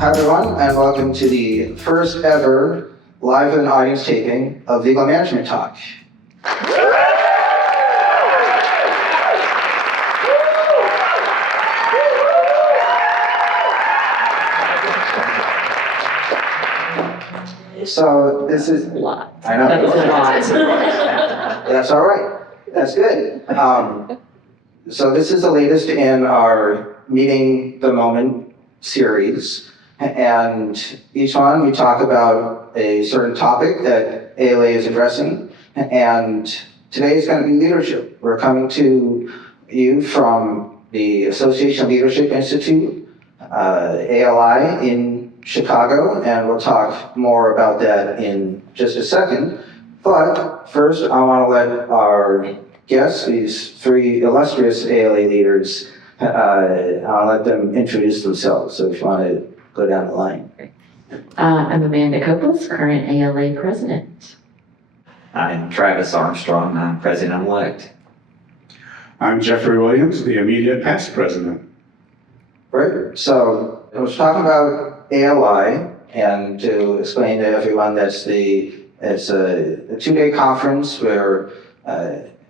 Hi everyone, and welcome to the first ever live and audience taping of Legal Management Talk. So this is a lot. I know. That's a lot. That's all right. That's good. So this is the latest in our Meeting the Moment series. And each one we talk about a certain topic that ALA is addressing. And today is going to be leadership. We're coming to you from the Association Leadership Institute, ALI in Chicago, and we'll talk more about that in just a second. But first, I want to let our guests, these three illustrious ALA leaders, I'll let them introduce themselves. So if you want to go down the line. I'm Amanda Koplos, current ALA president. I'm Travis Armstrong, I'm president-elect. I'm Geoffrey Williams, the immediate past president. Right. So I was talking about ALI, and to explain to everyone, it's a two-day conference where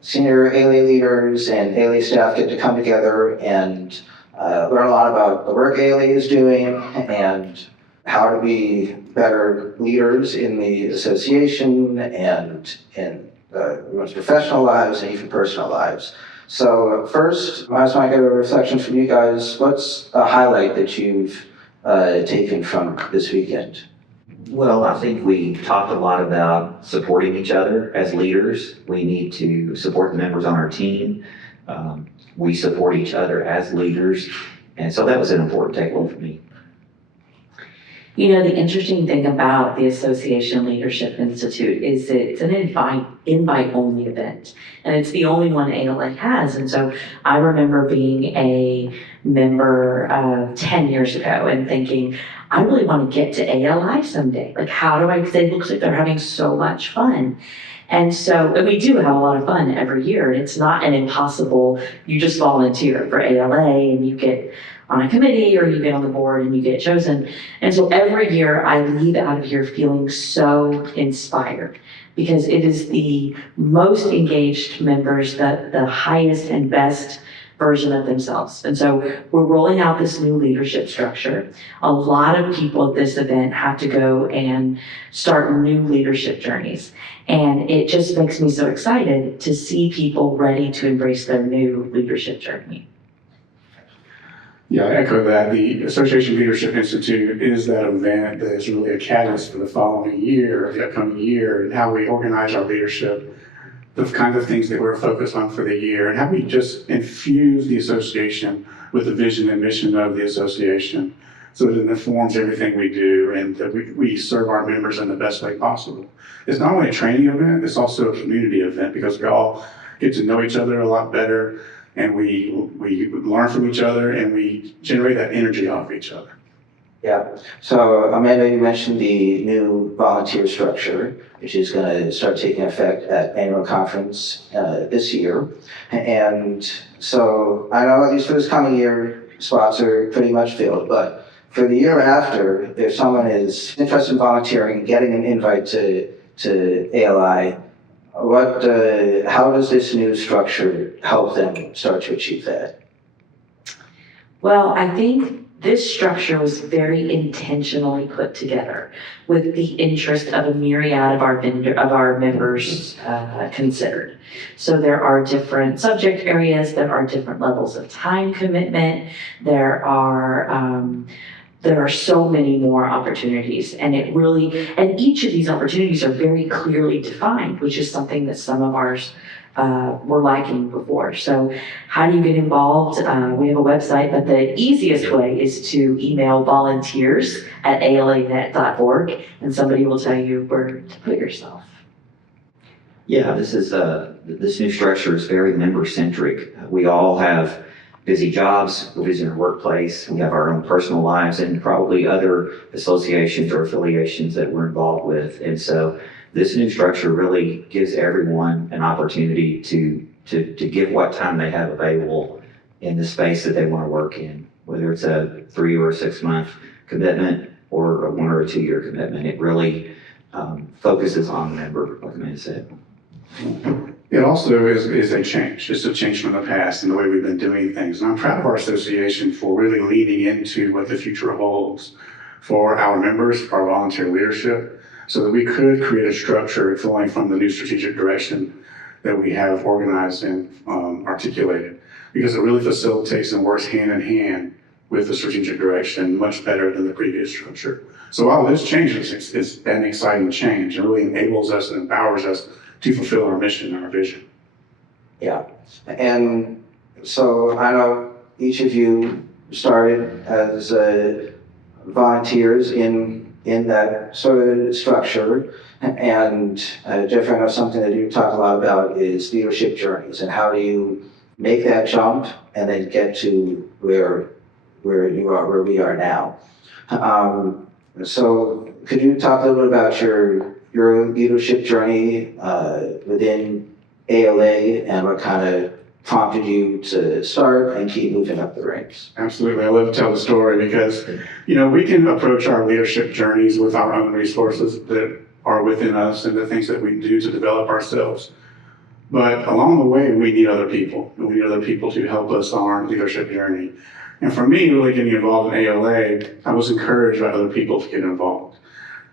senior ALA leaders and ALA staff get to come together and learn a lot about the work ALA is doing and how to be better leaders in the association and in everyone's professional lives and even personal lives. So first, I just want to get a reflection from you guys. What's a highlight that you've taken from this weekend? Well, I think we talked a lot about supporting each other as leaders. We need to support the members on our team. We support each other as leaders. And so that was an important takeaway for me. You know, the interesting thing about the Association Leadership Institute is that it's an invite-only event, and it's the only one ALA has. And so I remember being a member 10 years ago and thinking, I really want to get to ALI someday. Like, how do I, because it looks like they're having so much fun. And we do have a lot of fun every year. And it's not an impossible, you just volunteer for ALA and you get on a committee or you get on the board and you get chosen. And so every year I leave out of here feeling so inspired because it is the most engaged members, the highest and best version of themselves. And so we're rolling out this new leadership structure. A lot of people at this event have to go and start new leadership journeys. And it just makes me so excited to see people ready to embrace their new leadership journey. Yeah, I echo that. The Association Leadership Institute is that event that is really a catalyst for the following year, the upcoming year, and how we organize our leadership, the kinds of things that we're focused on for the year, and how we just infuse the association with the vision and mission of the association so that it informs everything we do and that we serve our members in the best way possible. It's not only a training event, it's also a community event because we all get to know each other a lot better and we learn from each other and we generate that energy off each other. Yeah. So Amanda, you mentioned the new volunteer structure, which is going to start taking effect at annual conference this year. And so I know at least for this coming year, spots are pretty much filled, but for the year after, if someone is interested in volunteering, getting an invite to ALI, how does this new structure help them start to achieve that? Well, I think this structure was very intentionally put together with the interest of a myriad of our members considered. So there are different subject areas, there are different levels of time commitment, there are so many more opportunities, and each of these opportunities are very clearly defined, which is something that some of ours were lacking before. So how do you get involved? We have a website, but the easiest way is to email volunteers@alanet.org, and somebody will tell you where to put yourself. Yeah, this new structure is very member-centric. We all have busy jobs, we're busy in our workplace, we have our own personal lives and probably other associations or affiliations that we're involved with. And so this new structure really gives everyone an opportunity to give what time they have available in the space that they want to work in, whether it's a 3 or a 6 month commitment or a 1 or a 2 year commitment. It really focuses on the member, like Amanda said. It also is a change. It's a change from the past and the way we've been doing things. And I'm proud of our association for really leaning into what the future holds for our members, for our volunteer leadership, so that we could create a structure flowing from the new strategic direction that we have organized and articulated, because it really facilitates and works hand in hand with the strategic direction much better than the previous structure. So while this changes, it's an exciting change. It really enables us and empowers us to fulfill our mission and our vision. Yeah, and so I know each of you started as volunteers in that sort of structure, and Geoffrey, I know something that you talk a lot about is leadership journeys, and how do you make that jump and then get to where you are, where we are now. So could you talk a little bit about your leadership journey within ALA and what kind of prompted you to start and keep moving up the ranks? Absolutely. I love to tell the story because, we can approach our leadership journeys with our own resources that are within us and the things that we do to develop ourselves. But along the way, we need other people. We need other people to help us on our leadership journey. And for me, really getting involved in ALA, I was encouraged by other people to get involved.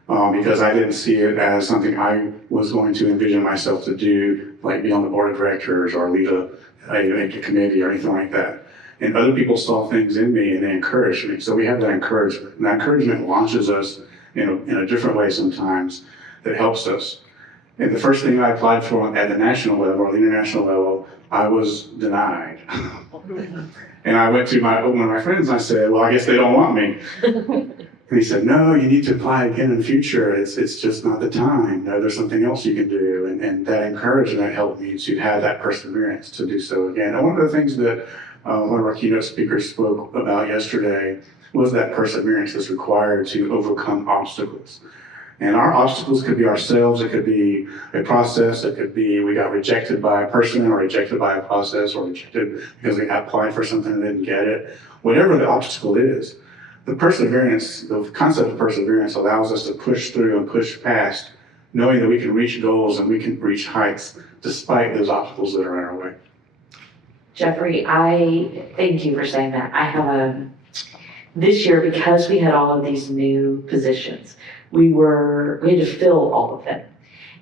Because I didn't see it as something I was going to envision myself to do, like be on the board of directors or lead a committee or anything like that. And other people saw things in me and they encouraged me. So we have that encouragement. And that encouragement launches us in a different way sometimes that helps us. And the first thing I applied for at the national level or the international level, I was denied. And I went to one of my friends and I said, well, I guess they don't want me. And he said, no, you need to apply again in the future. It's just not the time. There's something else you can do. And that encouragement helped me to have that perseverance to do so again. And one of the things that one of our keynote speakers spoke about yesterday was that perseverance is required to overcome obstacles. And our obstacles could be ourselves, it could be a process, it could be we got rejected by a person or rejected by a process or rejected because we applied for something and didn't get it. Whatever the obstacle is, the concept of perseverance allows us to push through and push past, knowing that we can reach goals and we can reach heights despite those obstacles that are in our way. Geoffrey, I thank you for saying that. I have this year, because we had all of these new positions, we had to fill all of them.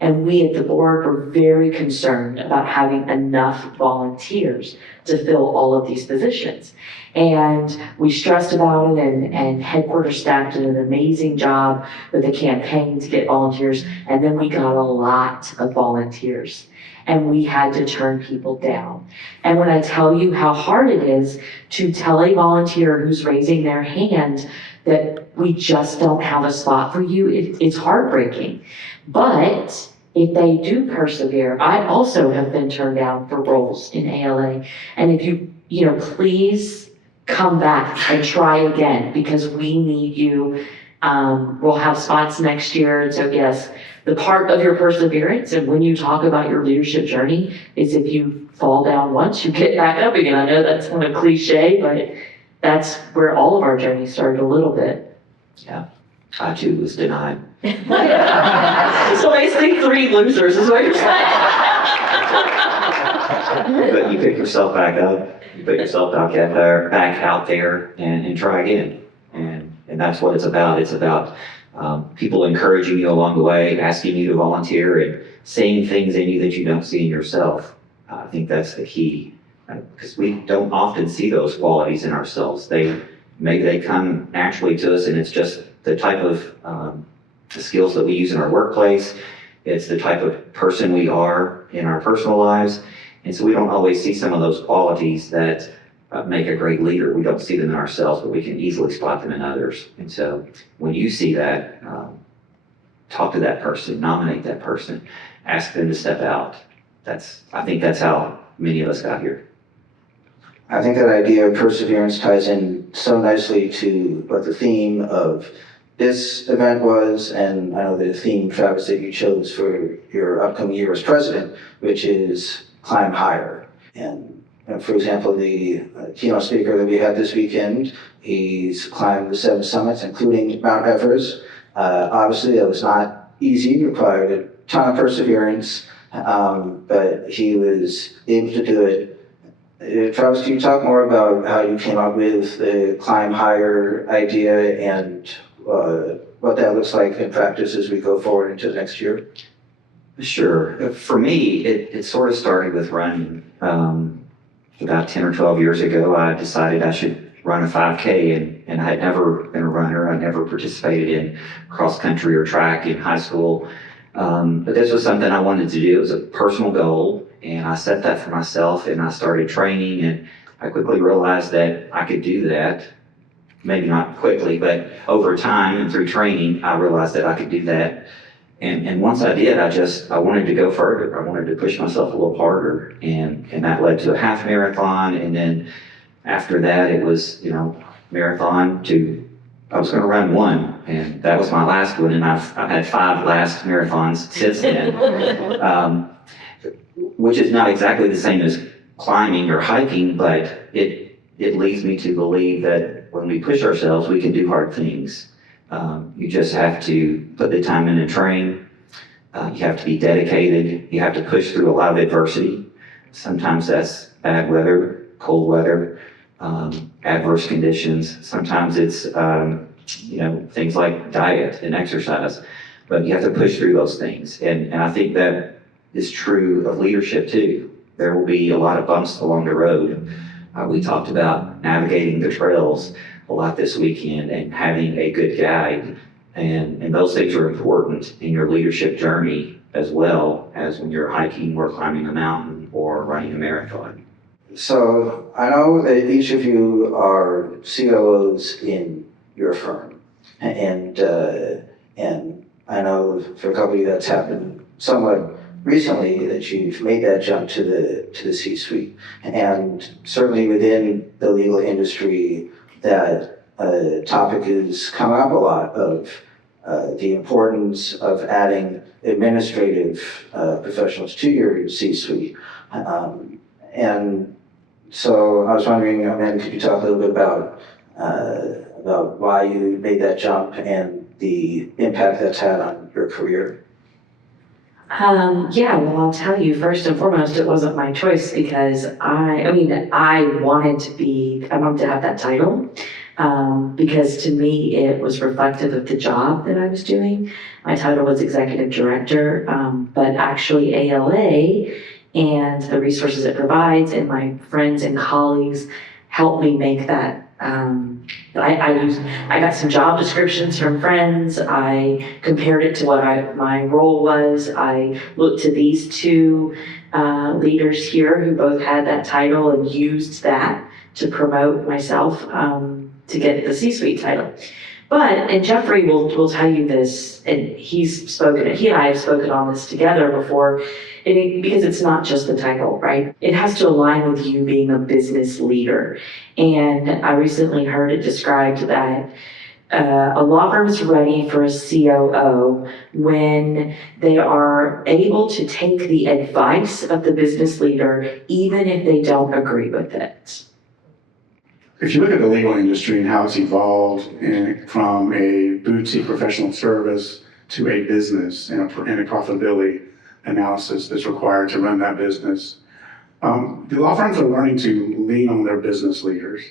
And we at the board were very concerned about having enough volunteers to fill all of these positions. And we stressed about it, and headquarters staff did an amazing job with the campaign to get volunteers. And then we got a lot of volunteers and we had to turn people down. And when I tell you how hard it is to tell a volunteer who's raising their hand that we just don't have a spot for you, it's heartbreaking. But if they do persevere, I also have been turned down for roles in ALA. And if you please come back and try again, because we need you. We'll have spots next year. And so yes, the part of your perseverance and when you talk about your leadership journey is if you fall down once, you get back up again. I know that's kind of cliche, but that's where all of our journey started a little bit. Yeah, I too was denied. So basically 3 losers is what you're saying. But you pick yourself back up, you put yourself back out there and try again. And that's what it's about. It's about people encouraging you along the way, asking you to volunteer and seeing things in you that you don't see in yourself. I think that's the key, because we don't often see those qualities in ourselves. Maybe they come naturally to us, and it's just the type of the skills that we use in our workplace. It's the type of person we are in our personal lives. And so we don't always see some of those qualities that make a great leader. We don't see them in ourselves, but we can easily spot them in others. And so when you see that, talk to that person, nominate that person, ask them to step out. I think that's how many of us got here. I think that idea of perseverance ties in so nicely to what the theme of this event was, and I know the theme, Travis, that you chose for your upcoming year as president, which is climb higher. And For example, the keynote speaker that we had this weekend, he's climbed the 7 summits, including Mount Everest. Obviously, that was not easy, required a ton of perseverance, but he was able to do it. Travis, can you talk more about how you came up with the climb higher idea and what that looks like in practice as we go forward into the next year? Sure. For me, it sort of started with running. About 10 or 12 years ago, I decided I should run a 5K, and I had never been a runner. I never participated in cross country or track in high school. But this was something I wanted to do. It was a personal goal, and I set that for myself, and I started training, and I quickly realized that I could do that. Maybe not quickly, but over time and through training, I realized that I could do that. And once I did, I wanted to go further. I wanted to push myself a little harder, and that led to a half marathon, and then after that, it was, marathon to, I was gonna run one, and that was my last one, and I've had 5 last marathons since then, which is not exactly the same as climbing or hiking, but it leads me to believe that when we push ourselves, we can do hard things. You just have to put the time in and train. You have to be dedicated. You have to push through a lot of adversity. Sometimes that's bad weather, cold weather, adverse conditions. Sometimes it's, things like diet and exercise. But you have to push through those things. And I think that is true of leadership too. There will be a lot of bumps along the road. We talked about navigating the trails a lot this weekend and having a good guide. And those things are important in your leadership journey as well as when you're hiking or climbing a mountain or running a marathon. So I know that each of you are COOs in your firm, and I know for a couple of you that's happened somewhat recently that you've made that jump to the C-suite, and certainly within the legal industry, that topic has come up a lot of the importance of adding administrative professionals to your C-suite. And so I was wondering, Amanda, could you talk a little bit about why you made that jump and the impact that's had on your career? Well, I'll tell you, first and foremost, it wasn't my choice because I wanted to have that title. Because to me, it was reflective of the job that I was doing. My title was executive director, but actually ALA and the resources it provides and my friends and colleagues helped me make that. I got some job descriptions from friends. I compared it to what my role was. I looked to these 2 leaders here who both had that title and used that to promote myself to get the C-suite title. And Geoffrey will tell you this, and he and I have spoken on this together before, because it's not just the title, right? It has to align with you being a business leader. And I recently heard it described that a law firm is ready for a COO when they are able to take the advice of the business leader, even if they don't agree with it. If you look at the legal industry and how it's evolved from a boutique professional service to a business and a profitability analysis that's required to run that business, the law firms are learning to lean on their business leaders.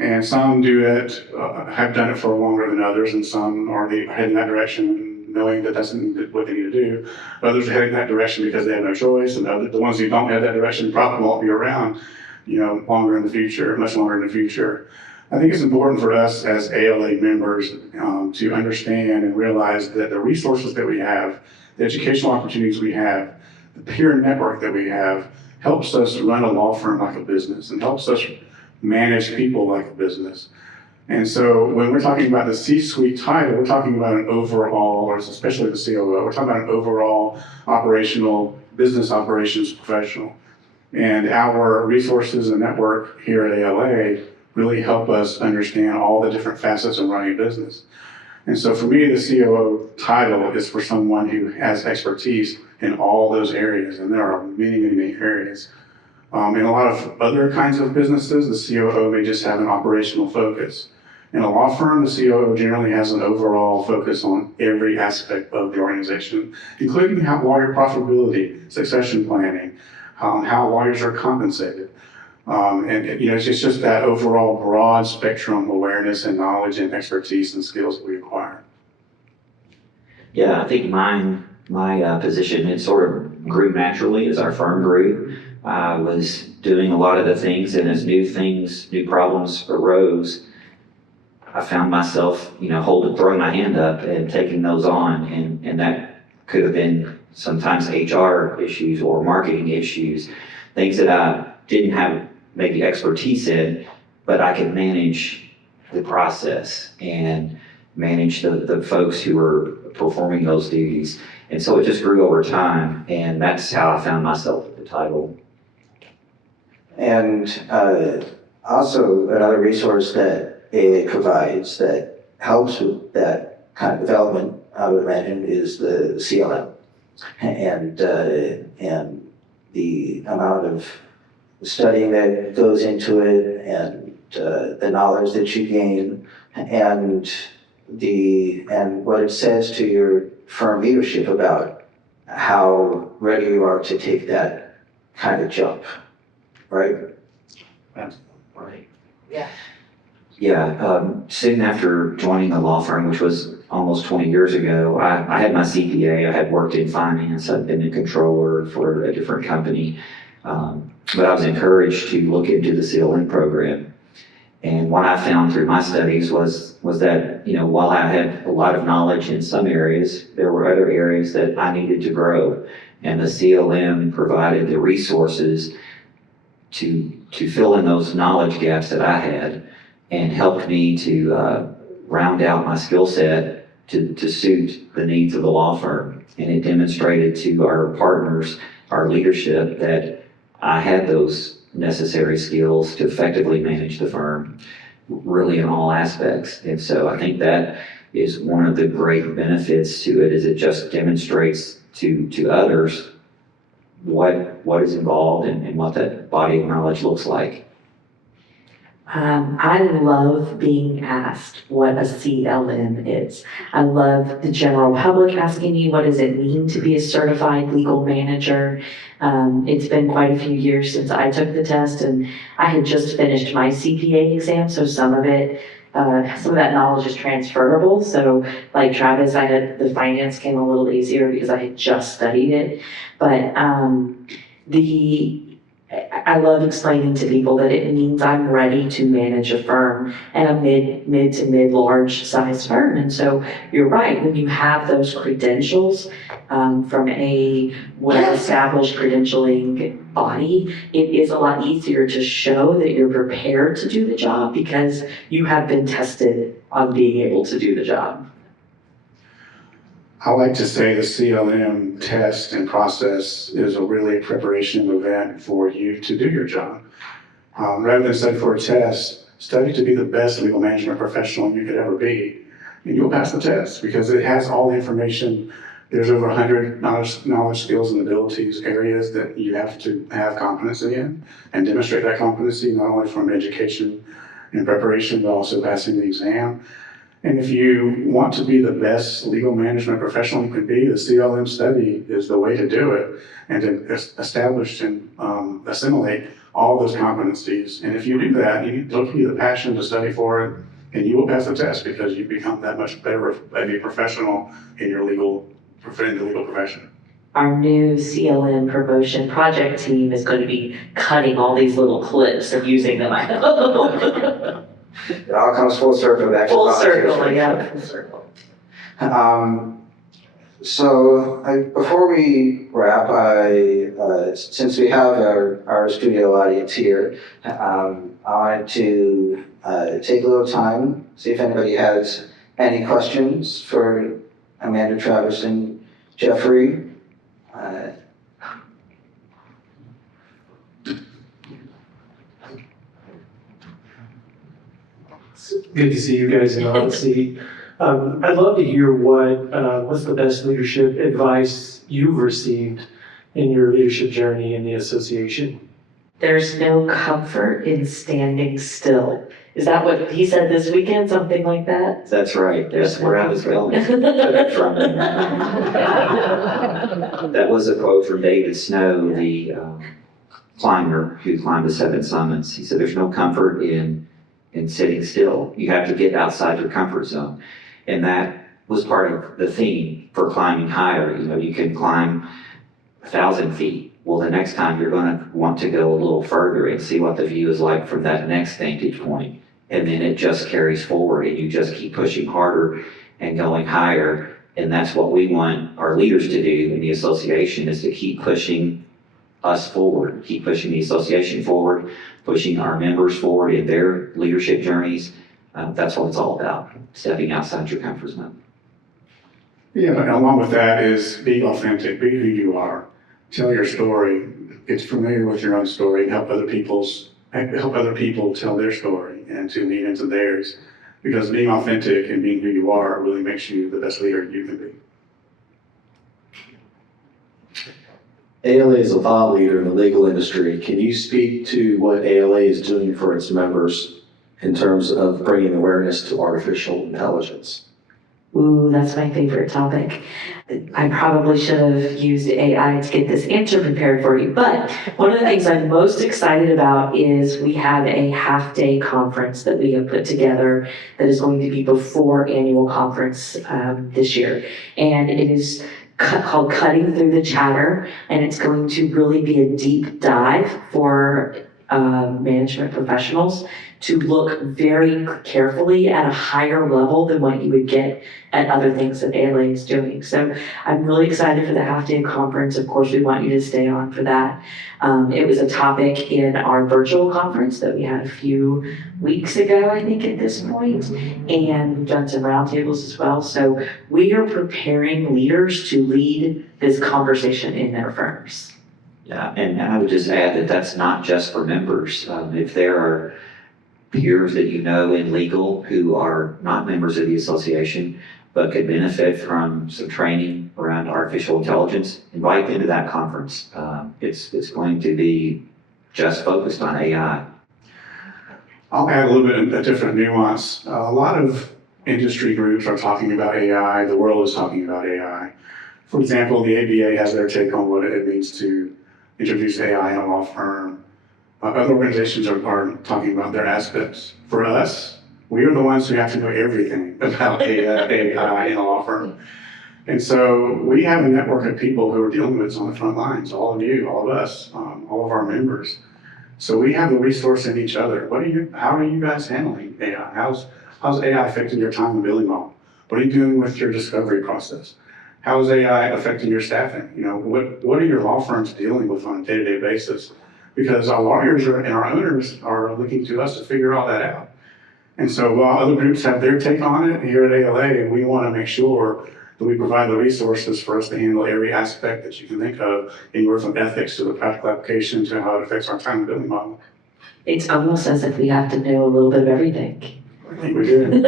And some do it, have done it for longer than others, and some are heading that direction knowing that that's what they need to do. Others are heading that direction because they have no choice, and the ones who don't have that direction probably won't be around longer in the future, much longer in the future. I think it's important for us as ALA members to understand and realize that the resources that we have, the educational opportunities we have, the peer network that we have, helps us run a law firm like a business and helps us manage people like a business. And so when we're talking about the C-suite title, we're talking about an overall, or especially the COO, we're talking about an overall business operations professional. And our resources and network here at ALA really help us understand all the different facets of running a business. And so for me, the COO title is for someone who has expertise in all those areas, and there are many, many, many areas. In a lot of other kinds of businesses, the COO may just have an operational focus. In a law firm, the COO generally has an overall focus on every aspect of the organization, including how lawyer profitability, succession planning, how lawyers are compensated. It's just that overall broad spectrum awareness and knowledge and expertise and skills that we acquire. Yeah, I think my position, it sort of grew naturally as our firm grew. I was doing a lot of the things, and as new problems arose, I found myself, throwing my hand up and taking those on, and that could have been sometimes HR issues or marketing issues, things that I didn't have maybe expertise in, but I could manage the process and manage the folks who were performing those duties. And so it just grew over time, and that's how I found myself at the title. And also another resource that AA provides that helps with that kind of development, I would imagine, is the CLM. And the amount of studying that goes into it, and the knowledge that you gain, and what it says to your firm leadership about how ready you are to take that kind of jump, right? Right. Yeah. Yeah, soon after joining the law firm, which was almost 20 years ago, I had my CPA, I had worked in finance, I'd been a controller for a different company, but I was encouraged to look into the CLM program. And what I found through my studies was that, while I had a lot of knowledge in some areas, there were other areas that I needed to grow. And the CLM provided the resources to fill in those knowledge gaps that I had, and helped me to round out my skill set to suit the needs of the law firm. And it demonstrated to our partners, our leadership, that I had those necessary skills to effectively manage the firm, really in all aspects. And so I think that is one of the great benefits to it, is it just demonstrates to others what is involved and what that body of knowledge looks like. I love being asked what a CLM is. I love the general public asking me, what does it mean to be a certified legal manager? It's been quite a few years since I took the test, and I had just finished my CPA exam, so some of that knowledge is transferable. So like Travis, the finance came a little easier because I had just studied it. But I love explaining to people that it means I'm ready to manage a firm, and a mid to mid-large size firm. And so you're right, when you have those credentials from a well-established credentialing body, it is a lot easier to show that you're prepared to do the job because you have been tested on being able to do the job. I like to say the CLM test and process is a preparation event for you to do your job. Rather than study for a test, study to be the best legal management professional you could ever be, and you'll pass the test because it has all the information. There's over 100 knowledge, skills, and abilities areas that you have to have competency in and demonstrate that competency, not only from education and preparation, but also passing the exam. And if you want to be the best legal management professional you can be, the CLM study is the way to do it, and to establish and assimilate all those competencies. And if you do that, it'll give you the passion to study for it, and you will pass the test because you become that much better of a professional in the legal profession. Our new CLM promotion project team is going to be cutting all these little clips and using them. I know. It all comes full circle back to Full circle, volunteers. yeah, full circle. Before we wrap, since we have our studio audience here, I wanted to take a little time, see if anybody has any questions for Amanda, Travis, and Geoffrey. Good to see you guys in the hot seat. I'd love to hear what's the best leadership advice you've received in your leadership journey in the association. There's no comfort in standing still. Is that what he said this weekend, something like that? That's right. That's where I was going. From. That was a quote from David Snow, the climber who climbed the 7 summits. He said, "There's no comfort in sitting still. You have to get outside your comfort zone." And that was part of the theme for climbing higher. You know, you can climb 1,000 feet. Well, the next time you're going to want to go a little further and see what the view is like from that next vantage point. And then it just carries forward and you just keep pushing harder and going higher. And that's what we want our leaders to do in the association, is to keep pushing us forward, keep pushing the association forward, pushing our members forward in their leadership journeys. That's what it's all about, stepping outside your comfort zone. Yeah, and along with that is being authentic, be who you are. Tell your story, get familiar with your own story, help other people tell their story and to lean into theirs. Because being authentic and being who you are really makes you the best leader you can be. ALA is a thought leader in the legal industry. Can you speak to what ALA is doing for its members in terms of bringing awareness to artificial intelligence? Ooh, that's my favorite topic. I probably should have used AI to get this answer prepared for you. But one of the things I'm most excited about is we have a half-day conference that we have put together that is going to be before annual conference this year. And it is called Cutting Through the Chatter, and it's going to really be a deep dive for management professionals to look very carefully at a higher level than what you would get at other things that ALA is doing. So I'm really excited for the half-day conference. Of course, we want you to stay on for that. It was a topic in our virtual conference that we had a few weeks ago, I think at this point, and we've done some roundtables as well. So we are preparing leaders to lead this conversation in their firms. Yeah, and I would just add that that's not just for members. If there are peers that you know in legal who are not members of the association but could benefit from some training around artificial intelligence, invite them to that conference. It's going to be just focused on AI. I'll add a little bit of a different nuance. A lot of industry groups are talking about AI. The world is talking about AI. For example, the ABA has their take on what it means to introduce AI in a law firm. Other organizations are talking about their aspects. For us, we are the ones who have to know everything about AI in a law firm. And so we have a network of people who are dealing with this on the front lines, all of you, all of us, all of our members. So we have the resource in each other. How are you guys handling AI? How's AI affecting your time and billing model? What are you doing with your discovery process? How is AI affecting your staffing? You know, what are your law firms dealing with on a day-to-day basis? Because our lawyers and our owners are looking to us to figure all that out. And so while other groups have their take on it, here at ALA, we want to make sure that we provide the resources for us to handle every aspect that you can think of, anywhere from ethics to the practical application to how it affects our time and billing model. It's almost as if we have to know a little bit of everything. I think we do.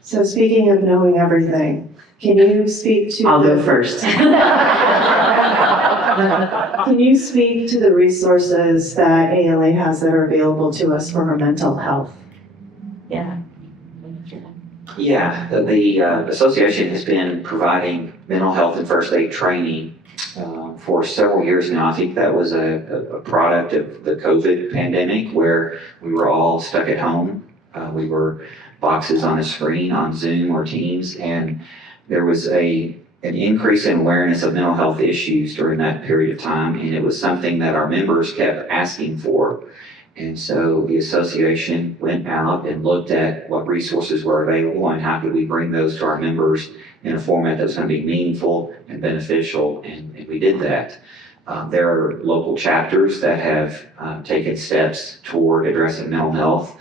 So speaking of knowing everything, can you speak to I'll go first. Can you speak to the resources that ALA has that are available to us for our mental health? Yeah. Yeah, the association has been providing mental health and first aid training for several years now. I think that was a product of the COVID pandemic where we were all stuck at home. We were boxes on a screen on Zoom or Teams, and there was an increase in awareness of mental health issues during that period of time, and it was something that our members kept asking for. And so the association went out and looked at what resources were available and how could we bring those to our members in a format that was going to be meaningful and beneficial, and we did that. There are local chapters that have taken steps toward addressing mental health,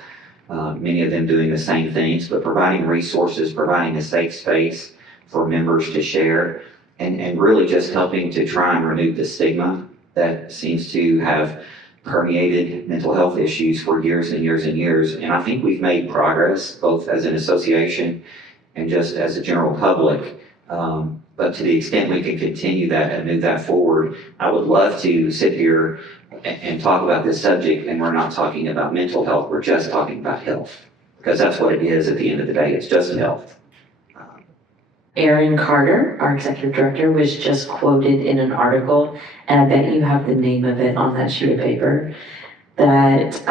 many of them doing the same things, but providing resources, providing a safe space for members to share, and really just helping to try and remove the stigma that seems to have permeated mental health issues for years and years and years. And I think we've made progress, both as an association and just as a general public. But to the extent we can continue that and move that forward, I would love to sit here and talk about this subject, and we're not talking about mental health, we're just talking about health. Because that's what it is at the end of the day, it's just health. Erin Carter, our executive director, was just quoted in an article, and I bet you have the name of it on that sheet of paper. That,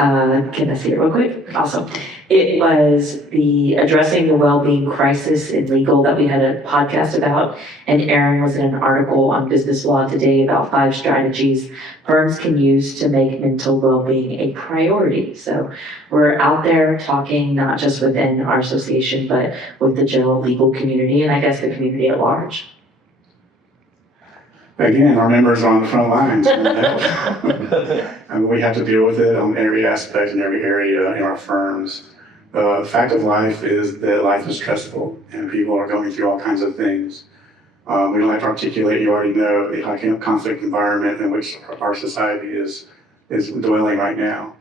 can I see it real quick? Awesome. It was the addressing the well-being crisis in legal that we had a podcast about, and Erin was in an article on Business Law Today about 5 strategies firms can use to make mental well-being a priority. So we're out there talking not just within our association, but with the general legal community, and I guess the community at large. Again, our members are on the front lines. And we have to deal with it on every aspect in every area in our firms. The fact of life is that life is stressful and people are going through all kinds of things. We don't have to articulate, you already know, the conflict environment in which our society is dwelling right now.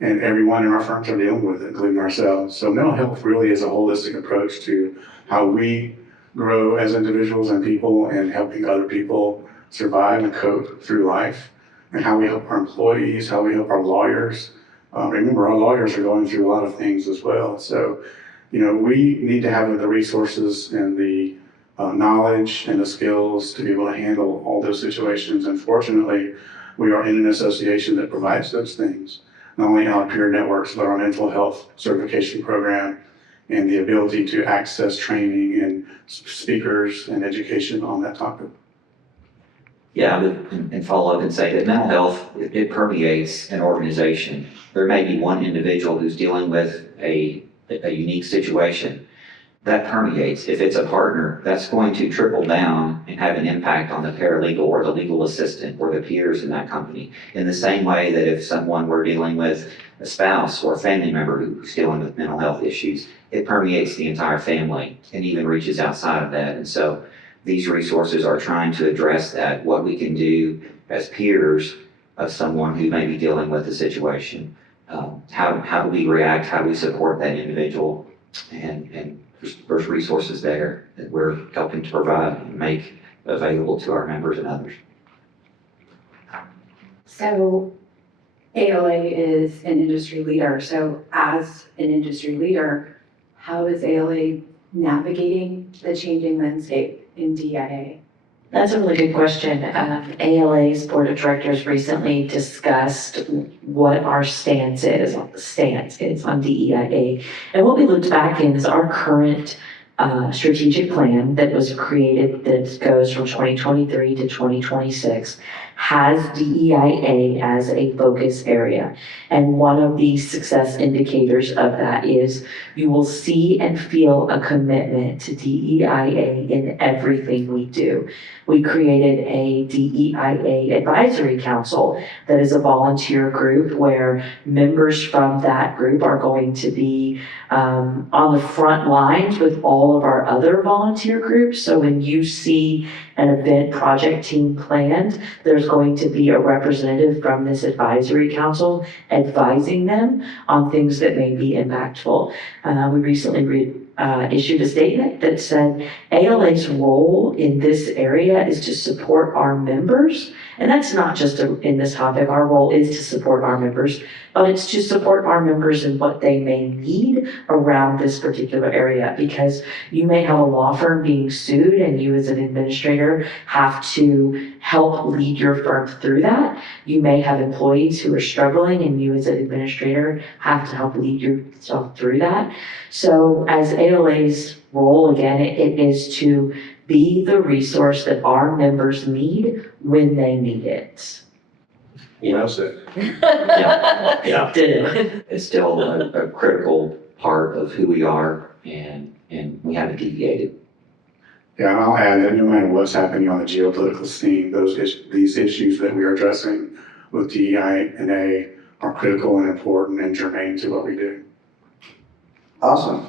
And everyone in our firms are dealing with it, including ourselves. So mental health really is a holistic approach to how we grow as individuals and people and helping other people survive and cope through life, and how we help our employees, how we help our lawyers. Remember, our lawyers are going through a lot of things as well. So, we need to have the resources and the knowledge and the skills to be able to handle all those situations. And fortunately, we are in an association that provides those things, not only in our peer networks, but our mental health certification program and the ability to access training and speakers and education on that topic. Yeah, and follow up and say that mental health, it permeates an organization. There may be one individual who's dealing with a unique situation. That permeates. If it's a partner, that's going to trickle down and have an impact on the paralegal or the legal assistant or the peers in that company. In the same way that if someone were dealing with a spouse or a family member who's dealing with mental health issues, it permeates the entire family and even reaches outside of that. And so these resources are trying to address that, what we can do as peers of someone who may be dealing with a situation. How do we react? How do we support that individual? And there's resources there that we're helping to provide and make available to our members and others. So ALA is an industry leader. So as an industry leader, how is ALA navigating the changing landscape in DEIA? That's a really good question. ALA's board of directors recently discussed what our stance is on DEIA. And what we looked back in is our current strategic plan that was created that goes from 2023 to 2026 has DEIA as a focus area. And one of the success indicators of that is you will see and feel a commitment to DEIA in everything we do. We created a DEIA advisory council that is a volunteer group where members from that group are going to be on the front lines with all of our other volunteer groups. So when you see an event project team planned, there's going to be a representative from this advisory council advising them on things that may be impactful. We recently issued a statement that said ALA's role in this area is to support our members. And that's not just in this topic. Our role is to support our members, but it's to support our members in what they may need around this particular area, because you may have a law firm being sued and you as an administrator have to help lead your firm through that. You may have employees who are struggling and you as an administrator have to help lead yourself through that. So as ALA's role, again, it is to be the resource that our members need when they need it. Well said. Yeah. Ditto. It's still a critical part of who we are, and we haven't deviated. Yeah, and I'll add that no matter what's happening on the geopolitical scene, these issues that we are addressing with DEIA are critical and important and germane to what we do. Awesome.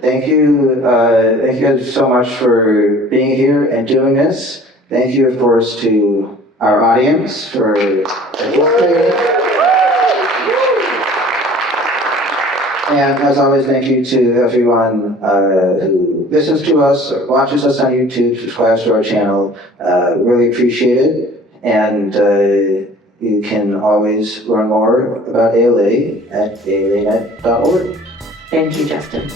Thank you guys so much for being here and doing this. Thank you, of course, to our audience for participating. And as always, thank you to everyone who listens to us, or watches us on YouTube, subscribes to our channel. Really appreciate it. And you can always learn more about ALA at alanet.org. Thank you, Justin.